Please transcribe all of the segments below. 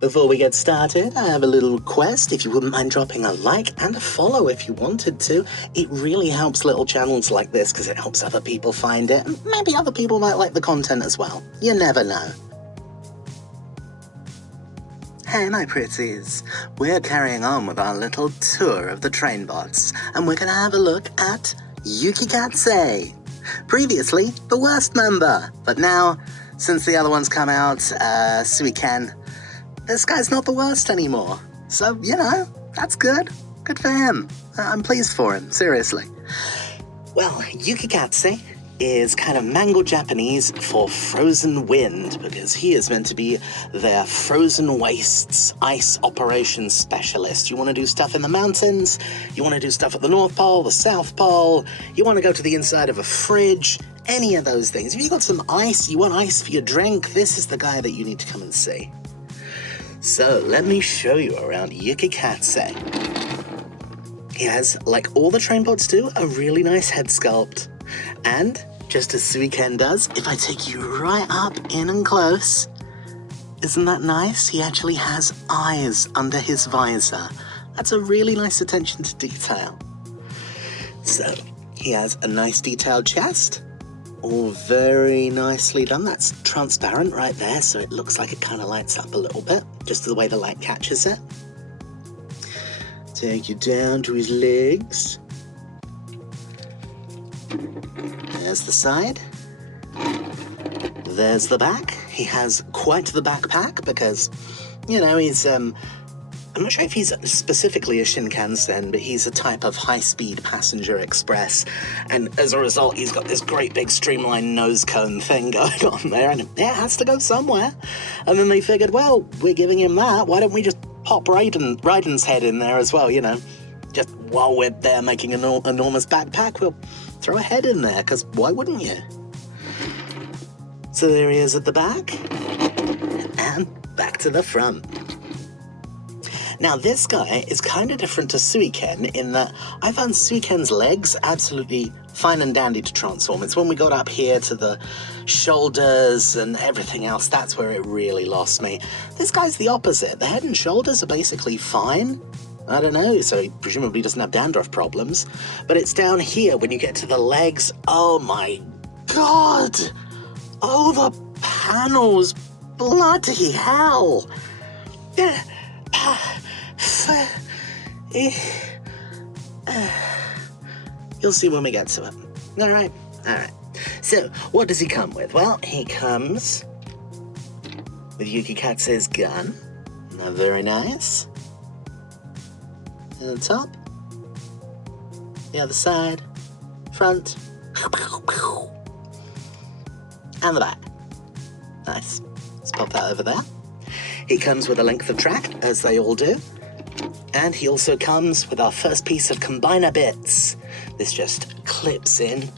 Before we get started, I have a little request. If you wouldn't mind dropping a like and a follow if you wanted to. It really helps little channels like this because it helps other people find it. And maybe other people might like the content as well. You never know. Hey my pretties, we're carrying on with our little tour of the train bots, and we're gonna have a look at YUKIKAZE. Previously, the worst member, but now, since the other one's come out, SIGH, this guy's not the worst anymore. So, you know, that's good. Good for him. I'm pleased for him, seriously. Well, YUKIKAZE is kind of mangled Japanese for frozen wind, because he is meant to be their frozen wastes ice operations specialist. You want to do stuff in the mountains, you want to do stuff at the North Pole, the South Pole, you want to go to the inside of a fridge, any of those things. If you got some ice, you want ice for your drink, this is the guy that you need to come and see. So let me show you around YUKIKAZE. He has, like all the train bots do, a really nice head sculpt. And, just as SIGH does, if I take you right up in and close, isn't that nice? He actually has eyes under his visor. That's a really nice attention to detail. So, he has a nice detailed chest, all very nicely done. That's transparent right there, so it looks like it kind of lights up a little bit, just the way the light catches it. Take you down to his legs. There's the side. There's the back. He has quite the backpack because, you know, he's, I'm not sure if he's specifically a Shinkansen, but he's a type of high-speed passenger express. And as a result, he's got this great big streamlined nose cone thing going on there, and it has to go somewhere. And then they figured, well, we're giving him that. Why don't we just pop Raiden's head in there as well, you know? Just while we're there making an enormous backpack, we'll throw a head in there, because why wouldn't you? So there he is at the back, and back to the front. Now this guy is kind of different to SIGH in that I found SIGH's legs absolutely fine and dandy to transform. It's when we got up here to the shoulders and everything else, that's where it really lost me. This guy's the opposite. The head and shoulders are basically fine. I don't know, so he presumably doesn't have dandruff problems. But it's down here when you get to the legs. Oh my god! Oh, the panels! Bloody hell! You'll see when we get to it. Alright, alright. So, what does he come with? Well, he comes with YUKIKAZE's gun. Very nice. And the top, the other side, front, and the back. Nice. Let's pop that over there. He comes with a length of track, as they all do. And he also comes with our first piece of combiner bits. This just clips in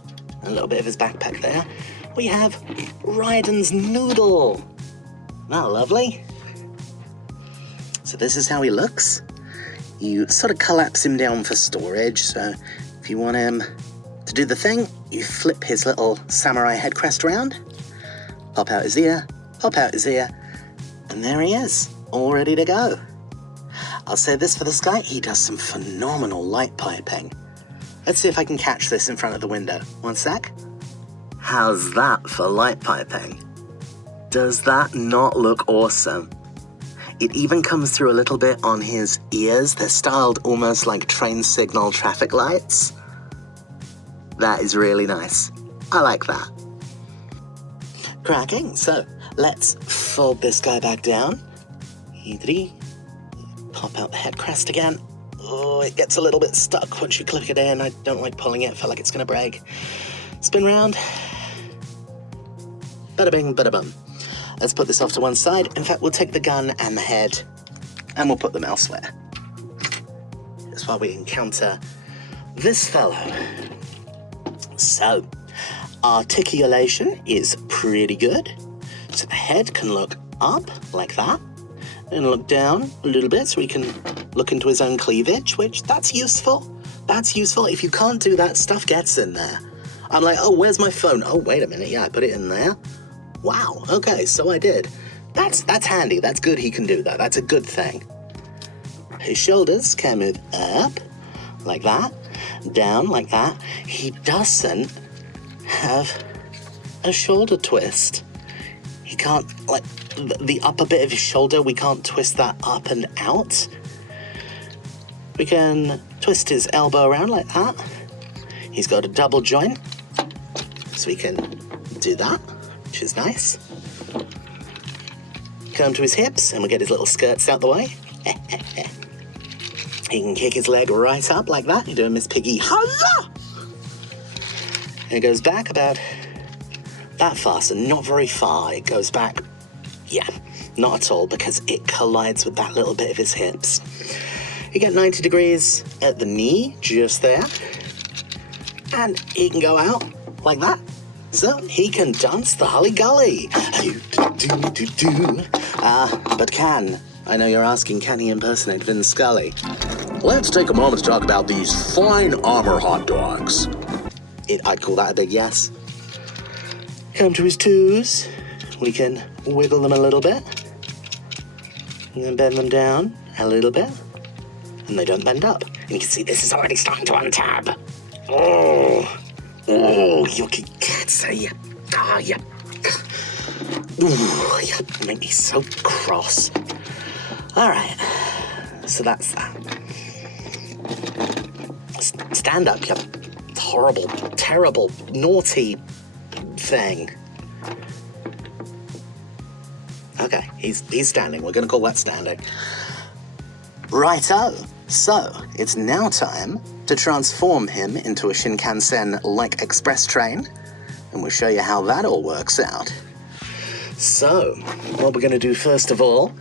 a little bit of his backpack there. We have Raiden's noodle. Oh, lovely. So this is how he looks. You sort of collapse him down for storage, so if you want him to do the thing, you flip his little samurai head crest around, pop out his ear, and there he is, all ready to go. I'll say this for this guy, he does some phenomenal light piping. Let's see if I can catch this in front of the window. One sec. How's that for light piping? Does that not look awesome? It even comes through a little bit on his ears. They're styled almost like train signal traffic lights. That is really nice. I like that. Cracking. So let's fold this guy back down. Pop out the head crest again. Oh, it gets a little bit stuck once you click it in. I don't like pulling it. I feel like it's going to break. Spin round. Bada bing, bada bum. Let's put this off to one side. In fact, we'll take the gun and the head, and we'll put them elsewhere. That's why we encounter this fellow. So, articulation is pretty good. So the head can look up like that, and look down a little bit so he can look into his own cleavage, which that's useful. That's useful. If you can't do that, stuff gets in there. I'm like, oh, where's my phone? Oh, wait a minute. Yeah, I put it in there. Wow, okay, so I did. That's handy. That's good he can do that. That's a good thing. His shoulders can move up, like that, down, like that. He doesn't have a shoulder twist. He can't, like, the upper bit of his shoulder, we can't twist that up and out. We can twist his elbow around like that. He's got a double joint, so we can do that, which is nice. Come to his hips, and we'll get his little skirts out the way. He can kick his leg right up like that. You're doing Miss Piggy. Hiya! And it goes back about that fast, and not very far. It goes back, yeah, not at all, because it collides with that little bit of his hips. You get 90 degrees at the knee, just there. And he can go out like that. So he can dance the Hully Gully. But I know you're asking, can he impersonate Vin Scully? Let's take a moment to talk about these fine armor hot dogs. I'd call that a big yes. Come to his toes. We can wiggle them a little bit. And then bend them down a little bit. And they don't bend up. And you can see this is already starting to untab. Oh, YUKIKAZE. Ah, yeah. Ooh, yeah, make me so cross. All right, so that's that. Stand up, you horrible, terrible, naughty thing. Okay, he's standing. We're gonna call that standing. Righto. So, it's now time to transform him into a Shinkansen-like express train, and we'll show you how that all works out. So, what we're going to do first of all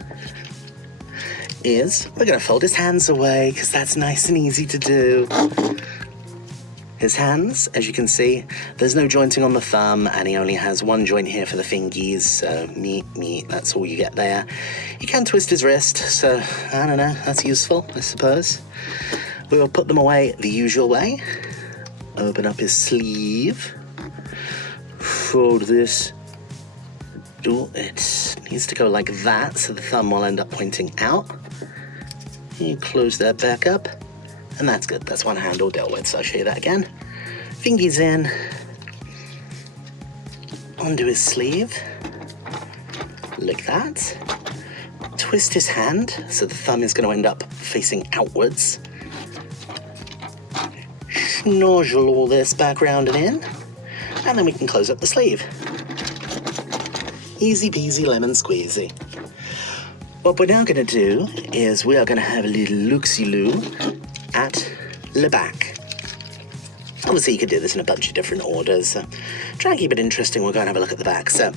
is we're going to fold his hands away, because that's nice and easy to do. His hands, as you can see, there's no jointing on the thumb, and he only has one joint here for the fingies, so that's all you get there. You can twist his wrist, so I don't know, that's useful, I suppose. We'll put them away the usual way. Open up his sleeve. Fold this. It needs to go like that, so the thumb will end up pointing out. You close that back up. And that's good. That's one hand all dealt with, so I'll show you that again. Fingies in. Onto his sleeve. Like that. Twist his hand, so the thumb is going to end up facing outwards. Schnorzel all this back round and in. And then we can close up the sleeve. Easy peasy lemon squeezy. What we're now going to do is we are going to have a little look-see-loo at the back. Obviously, you could do this in a bunch of different orders. So try and keep it interesting. We're going to have a look at the back. So,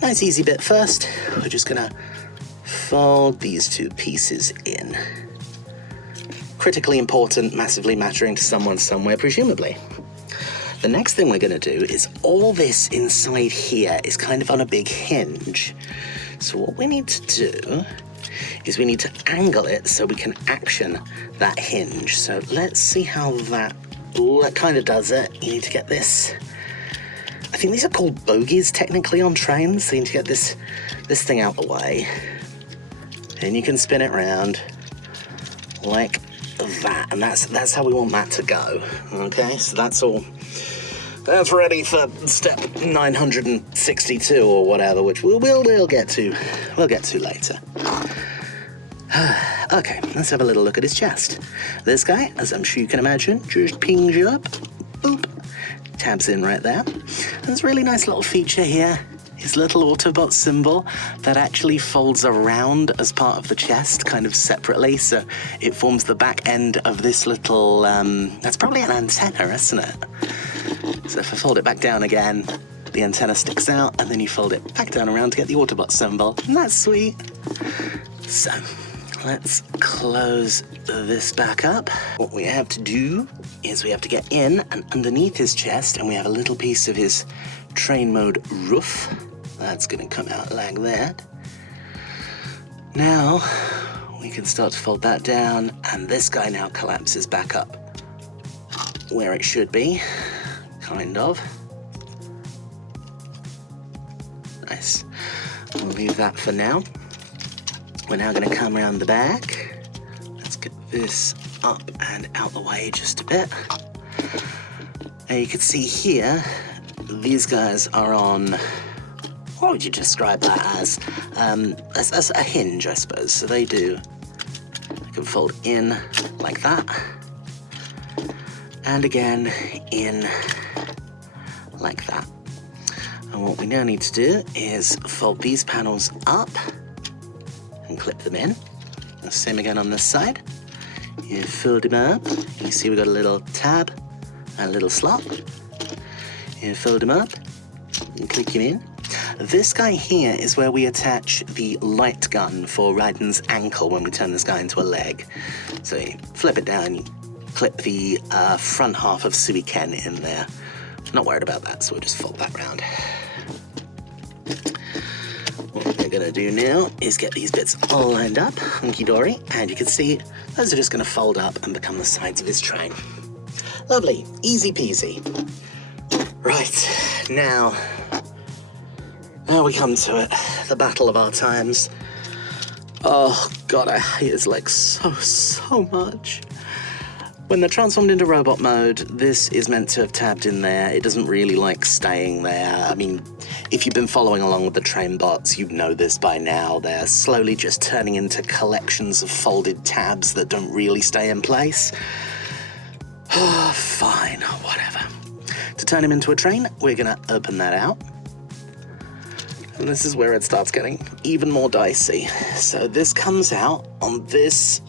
nice easy bit first. We're just going to fold these two pieces in. Critically important, massively mattering to someone somewhere, presumably. The next thing we're going to do is all this inside here is kind of on a big hinge. So what we need to do is we need to angle it so we can action that hinge. So let's see how that kind of does it. You need to get this. I think these are called bogies technically on trains. So you need to get this thing out the way. And you can spin it round like that. And that's how we want that to go. Okay, so that's all. That's ready for step 962 or whatever, which we'll get to. We'll get to later. Okay, let's have a little look at his chest. This guy, as I'm sure you can imagine, just pings you up. Boop. Tabs in right there. And there's a really nice little feature here. His little Autobot symbol that actually folds around as part of the chest, kind of separately. So it forms the back end of this little, that's probably an antenna, isn't it? So if I fold it back down again, the antenna sticks out, and then you fold it back down around to get the Autobot symbol. And that's sweet. So let's close this back up. What we have to do is we have to get in and underneath his chest, and we have a little piece of his train mode roof. That's going to come out like that. Now we can start to fold that down, and this guy now collapses back up where it should be. Kind of. Nice. We'll leave that for now. We're now going to come around the back. Let's get this up and out the way just a bit. Now you can see here, these guys are on, what would you describe that as? As a hinge, I suppose. So they can fold in like that. And again, in like that. And what we now need to do is fold these panels up and clip them in. The same again on this side. You fold them up. You see we've got a little tab and a little slot. You fold them up and click them in. This guy here is where we attach the light gun for Raiden's ankle when we turn this guy into a leg. So you flip it down, you clip the front half of Suiken in there. Not worried about that, so we'll just fold that round. What we're gonna do now is get these bits all lined up, hunky-dory, and you can see those are just gonna fold up and become the sides of his train. Lovely, easy peasy. Right, now we come to it, the battle of our times. Oh God, I hate his legs so much. When they're transformed into robot mode, this is meant to have tabbed in there. It doesn't really like staying there. I mean, if you've been following along with the train bots, you'd know this by now. They're slowly just turning into collections of folded tabs that don't really stay in place. Fine, whatever. To turn him into a train, we're gonna open that out. And this is where it starts getting even more dicey. So this comes out on this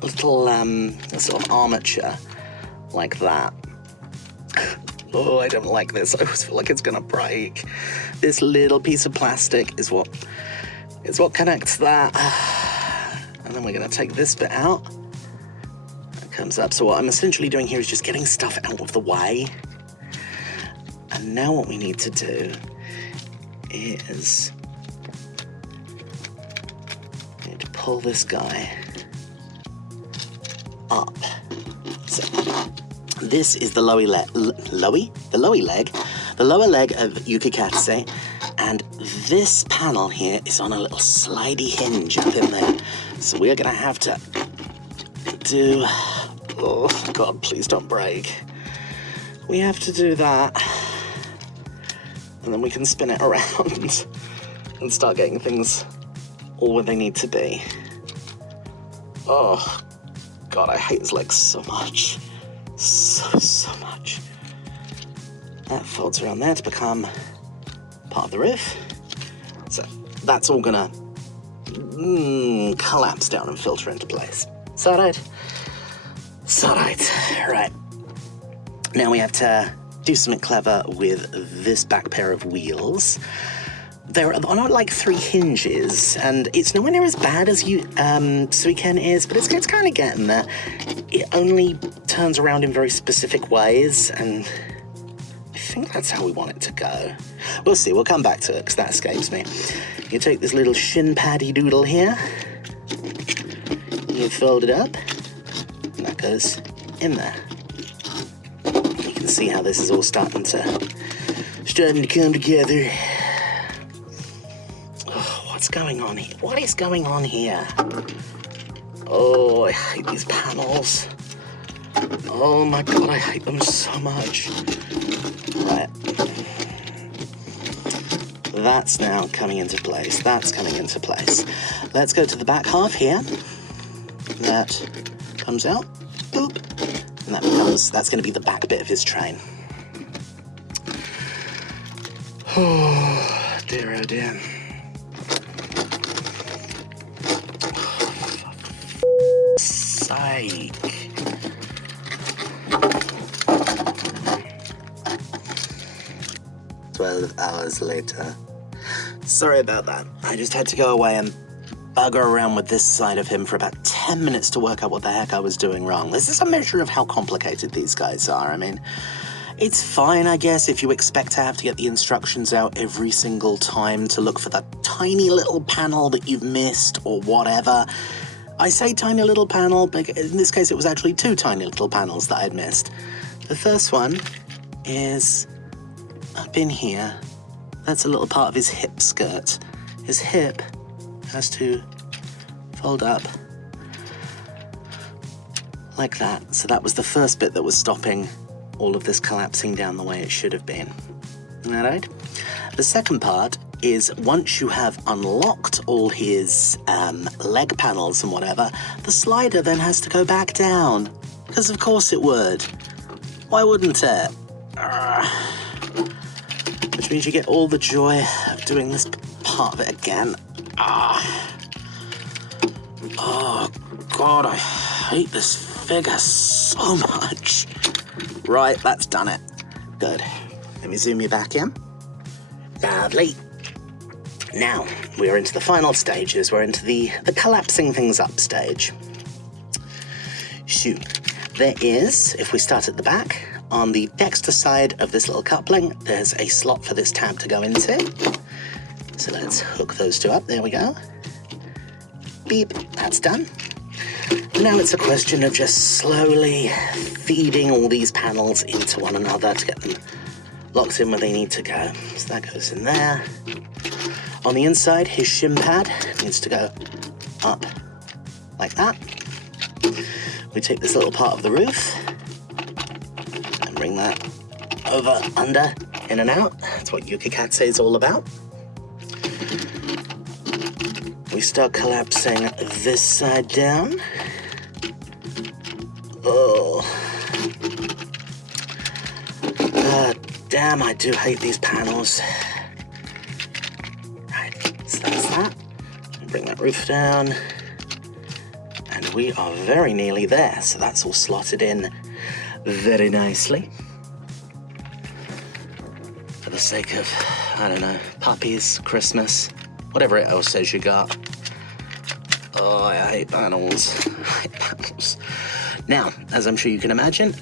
little sort of armature like that. Oh, I don't like this. I always feel like it's gonna break. This little piece of plastic is what connects that. And then we're gonna take this bit out. It comes up. So what I'm essentially doing here is just getting stuff out of the way. And now what we need to do is we need to pull this guy up. So this is the lower leg of YUKIKAZE, and this panel here is on a little slidey hinge up in there. So we're gonna have to do, oh God, please don't break. We have to do that, and then we can spin it around and start getting things all where they need to be. Oh God, I hate his legs so much. So much. That folds around there to become part of the roof. So that's all gonna collapse down and filter into place. Is that right? Is that right? Right. Now we have to do something clever with this back pair of wheels. There are not like 3 hinges, and it's nowhere near as bad as Suiken is, but it's kind of getting there. It only turns around in very specific ways, and I think that's how we want it to go. We'll see, we'll come back to it, because that escapes me. You take this little shin paddy doodle here, you fold it up, and that goes in there. You can see how this is all starting to come together. What's going on here? What is going on here? Oh, I hate these panels. Oh my God, I hate them so much. Right. That's now coming into place. That's coming into place. Let's go to the back half here. That comes out. Boop. And that's going to be the back bit of his train. Oh, dear, oh dear. SIGH. "12 hours later. Sorry about that. I just had to go away and bugger around with this side of him for about 10 minutes to work out what the heck I was doing wrong. This is a measure of how complicated these guys are. I mean, it's fine, I guess, if you expect to have to get the instructions out every single time to look for that tiny little panel that you've missed or whatever. I say tiny little panel, but in this case it was actually 2 tiny little panels that I'd missed. The first one is up in here. That's a little part of his hip skirt. his hip has to fold up like that. So that was the first bit that was stopping all of this collapsing down the way it should have been. Alright? The second part is once you have unlocked all his leg panels and whatever, the slider then has to go back down. Because of course it would. Why wouldn't it? Which means you get all the joy of doing this part of it again. Oh God, I hate this figure so much. Right, that's done it. Good. Let me zoom you back in. Lovely. Now, we're into the final stages. We're into the collapsing things up stage. Shoot. There is, if we start at the back, on the dexter side of this little coupling, there's a slot for this tab to go into. So let's hook those two up. There we go. Beep. That's done. Now it's a question of just slowly feeding all these panels into one another to get them locked in where they need to go. So that goes in there. On the inside, his shim pad needs to go up like that. We take this little part of the roof and bring that over, under, in and out. That's what YUKIKAZE is all about. We start collapsing this side down. Oh. Damn, I do hate these panels. Right, so that's that. Bring that roof down. And we are very nearly there, so that's all slotted in very nicely. For the sake of, I don't know, puppies, Christmas, whatever else says you got. Oh, I hate panels. I hate panels. Now, as I'm sure you can imagine,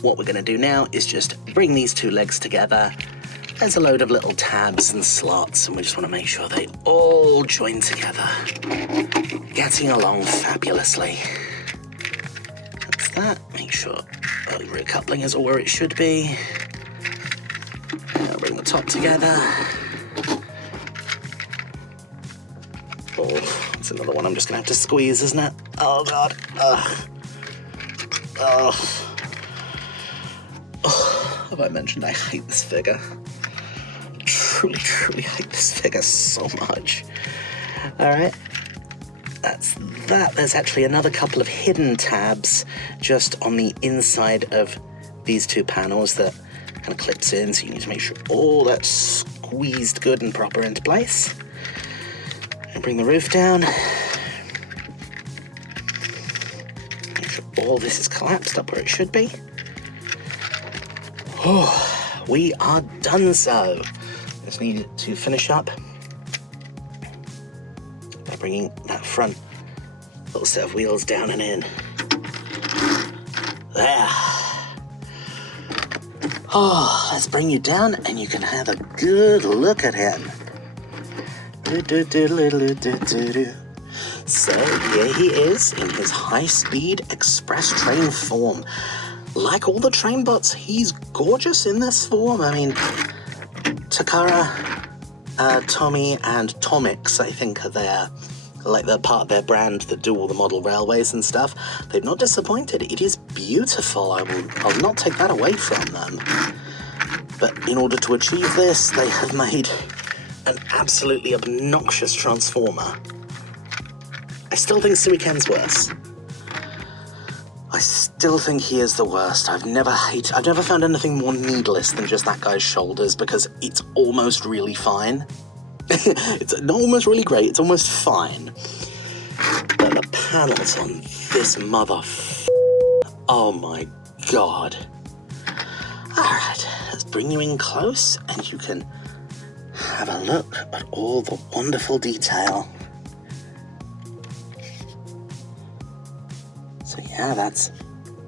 what we're going to do now is just bring these two legs together. There's a load of little tabs and slots, and we just want to make sure they all join together. Getting along fabulously. That's that. Make sure the rear coupling is all where it should be. Now bring the top together. Oh, it's another one I'm just going to have to squeeze, isn't it? Oh, God. Ugh. Oh. Oh, have I mentioned I hate this figure? Truly, truly hate this figure so much. Alright, that's that. There's actually another couple of hidden tabs just on the inside of these two panels that kind of clips in, so you need to make sure all that's squeezed good and proper into place. And bring the roof down. Make sure all this is collapsed up where it should be. Oh, we are done so. Just need to finish up by bringing that front little set of wheels down and in. There. Oh, let's bring you down and you can have a good look at him. So here he is in his high-speed express train form. Like all the train bots, he's gorgeous in this form. I mean, Takara, Tommy, and Tomix, I think, are there. Like, they're part of their brand that do all the model railways and stuff. They've not disappointed. It is beautiful. I'll not take that away from them. But in order to achieve this, they have made an absolutely obnoxious transformer. I still think Suiken's worse. I still think he is the worst. I've never found anything more needless than just that guy's shoulders, because it's almost really fine. It's not almost really great, it's almost fine. But the panels on this oh my God. Alright, let's bring you in close and you can have a look at all the wonderful detail. So yeah, that's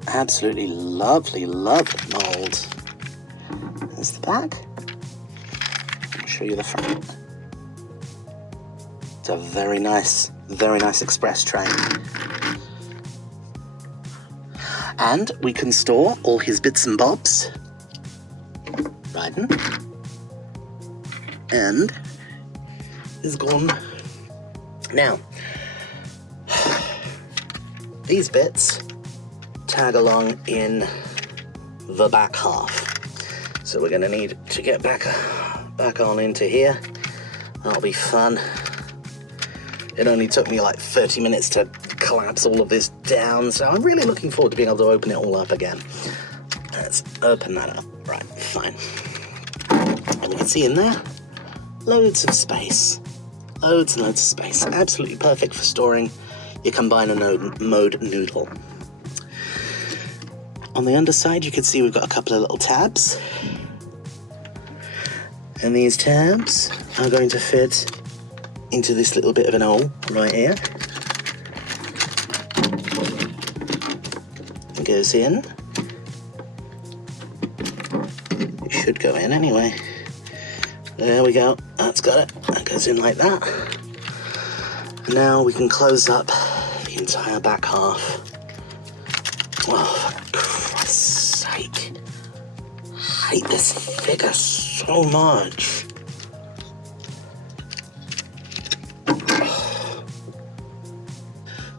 absolutely lovely, lovely mold. There's the back. I'll show you the front. It's a very nice express train. And we can store all his bits and bobs. Riding. And is gone. Now, these bits tag along in the back half. So we're going to need to get back on into here. That'll be fun. It only took me like 30 minutes to collapse all of this down, so I'm really looking forward to being able to open it all up again. Let's open that up. Right, fine. And you can see in there, loads of space. Loads and loads of space. Absolutely perfect for storing your combiner mode noodle. On the underside, you can see we've got a couple of little tabs. And these tabs are going to fit into this little bit of an hole right here. It goes in. It should go in anyway. There we go. That's got it. That goes in like that. Now we can close up the entire back half. Oh, for Christ's sake. I hate this figure so much.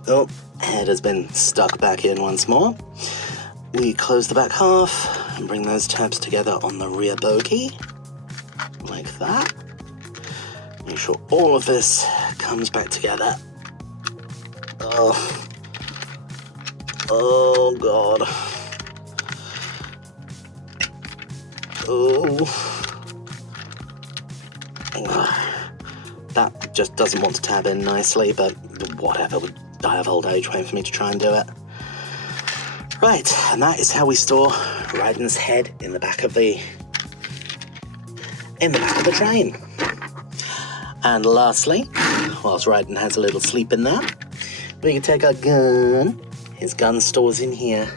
Oh, head has been stuck back in once more. We close the back half and bring those tabs together on the rear bogie, like that. Make sure all of this comes back together. Oh God. Oh. That just doesn't want to tab in nicely, but whatever, would die of old age waiting for me to try and do it. Right, and that is how we store Raiden's head in the back of the train. And lastly, whilst Raiden has a little sleep in there, we can take our gun. His gun stores in here.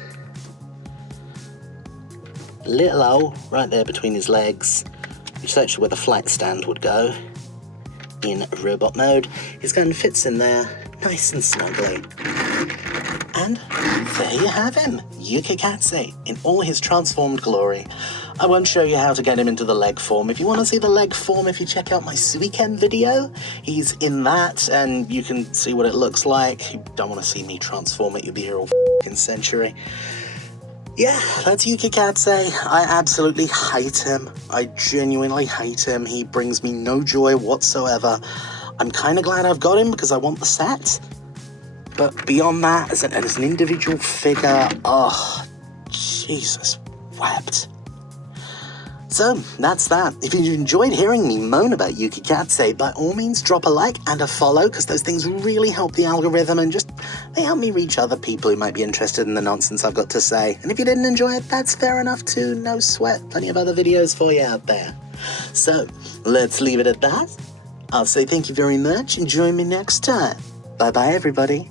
Little hole right there between his legs, which is actually where the flight stand would go in robot mode. His gun fits in there nice and snugly. And there you have him, YUKIKAZE, in all his transformed glory. I won't show you how to get him into the leg form. If you want to see the leg form, if you check out my weekend video, he's in that, and you can see what it looks like. You don't want to see me transform it, you'll be here all f***ing century. Yeah, that's YUKIKAZE. I absolutely hate him. I genuinely hate him. He brings me no joy whatsoever. I'm kind of glad I've got him because I want the set. But beyond that, as an individual figure, oh, Jesus wept. So, that's that. If you enjoyed hearing me moan about YUKIKAZE, by all means drop a like and a follow, because those things really help the algorithm and just, they help me reach other people who might be interested in the nonsense I've got to say. And if you didn't enjoy it, that's fair enough too. No sweat. Plenty of other videos for you out there. So, let's leave it at that. I'll say thank you very much and join me next time. Bye-bye, everybody.